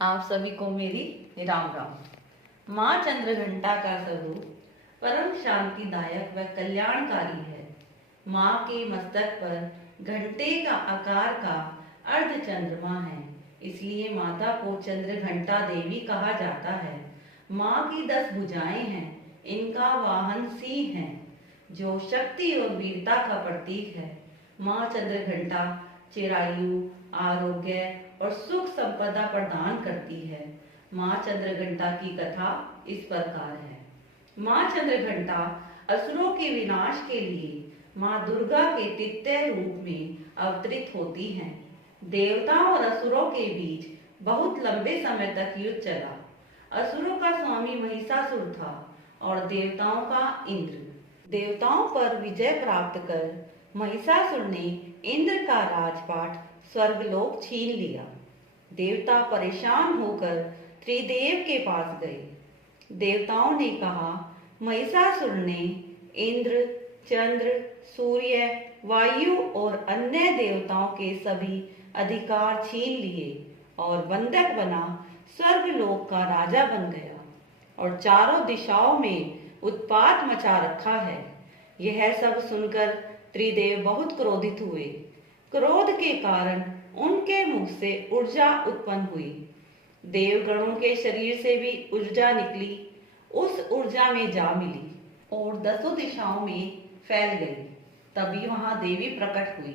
आप सभी को मेरी राम राम। माँ चंद्रघंटा का स्वरूप परम शांतिदायक व कल्याणकारी है। माँ के मस्तक पर घंटे का आकार का अर्ध चंद्रमा है, इसलिए माता को चंद्रघंटा देवी कहा जाता है। माँ की 10 भुजाएं हैं, इनका वाहन सिंह है, जो शक्ति और वीरता का प्रतीक है। माँ चंद्रघंटा चिरायु, आरोग्य और सुख संपदा प्रदान करती है। माँ चंद्रघंटा की कथा इस प्रकार है। माँ चंद्रघंटा असुरों के विनाश के लिए माँ दुर्गा के तृतीय रूप में अवतरित होती हैं। देवताओं और असुरों के बीच बहुत लंबे समय तक युद्ध चला। असुरों का स्वामी महिषासुर था और देवताओं का इंद्र। देवताओं पर विजय प्राप्त कर महिषासुर ने इंद्र का राजपाट स्वर्गलोक छीन लिया। देवता परेशान होकर त्रिदेव के पास गए। देवताओं ने कहा, महिषासुर ने इंद्र, चंद्र, सूर्य, वायु और अन्य देवताओं के सभी अधिकार छीन लिए और बंधक बना स्वर्गलोक का राजा बन गया और चारों दिशाओं में उत्पात मचा रखा है। यह सब सुनकर त्रिदेव बहुत क्रोधित हुए। क्रोध के कारण उनके मुख से ऊर्जा उत्पन्न हुई। देवगणों के शरीर से भी ऊर्जा निकली, उस ऊर्जा में जा मिली और 10 दिशाओं में फैल गई। तभी वहां देवी प्रकट हुई।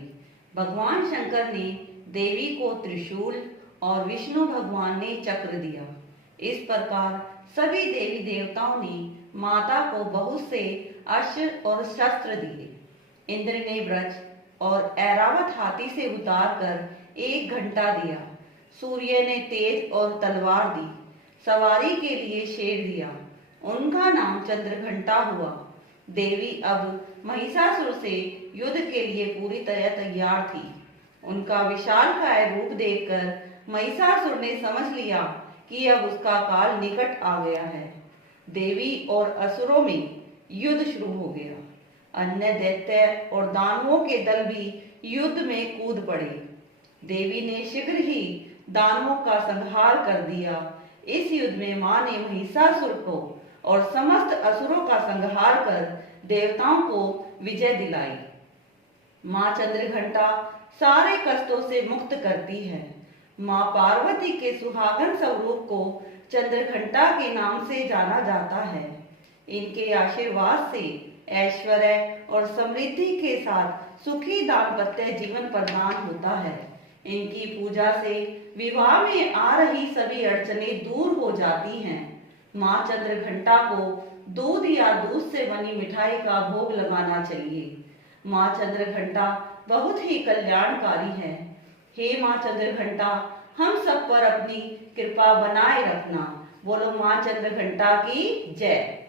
भगवान शंकर ने देवी को त्रिशूल और विष्णु भगवान ने चक्र दिया। इस प्रकार सभी देवी देवताओं ने माता को बहुत से अस्त्र और शस्त्र दिए। इंद्र ने वृक्ष और ऐरावत हाथी से उतार कर 1 घंटा दिया। सूर्य ने तेज और तलवार दी। सवारी के लिए शेर दिया, उनका नाम चंद्रघंटा हुआ। देवी अब महिषासुर से युद्ध के लिए पूरी तरह तैयार थी। उनका विशालकाय रूप देखकर महिषासुर ने समझ लिया कि अब उसका काल निकट आ गया है। देवी और असुरों में युद्ध शुरू हो गया। अन्य दैत्य और दानवों के दल भी युद्ध में कूद पड़े। देवी ने शीघ्र ही दानवों का संहार कर दिया। इस युद्ध में मां ने महिषासुर को और समस्त असुरों का संहार कर देवताओं को विजय दिलाई। मां चंद्रघंटा सारे कष्टों से मुक्त करती है। मां पार्वती के सुहागन स्वरूप को चंद्रघंटा के नाम से जाना जाता है। इनके आशीर्वाद से ऐश्वर्य और समृद्धि के साथ सुखी दाम्पत्य जीवन प्रदान होता है। इनकी पूजा से विवाह में आ रही सभी अड़चनें दूर हो जाती हैं। मां चंद्रघंटा को दूध या दूध से बनी मिठाई का भोग लगाना चाहिए। मां चंद्रघंटा बहुत ही कल्याणकारी है। हे मां चंद्रघंटा, हम सब पर अपनी कृपा बनाए रखना। बोलो मां चंद्रघंटा की जय।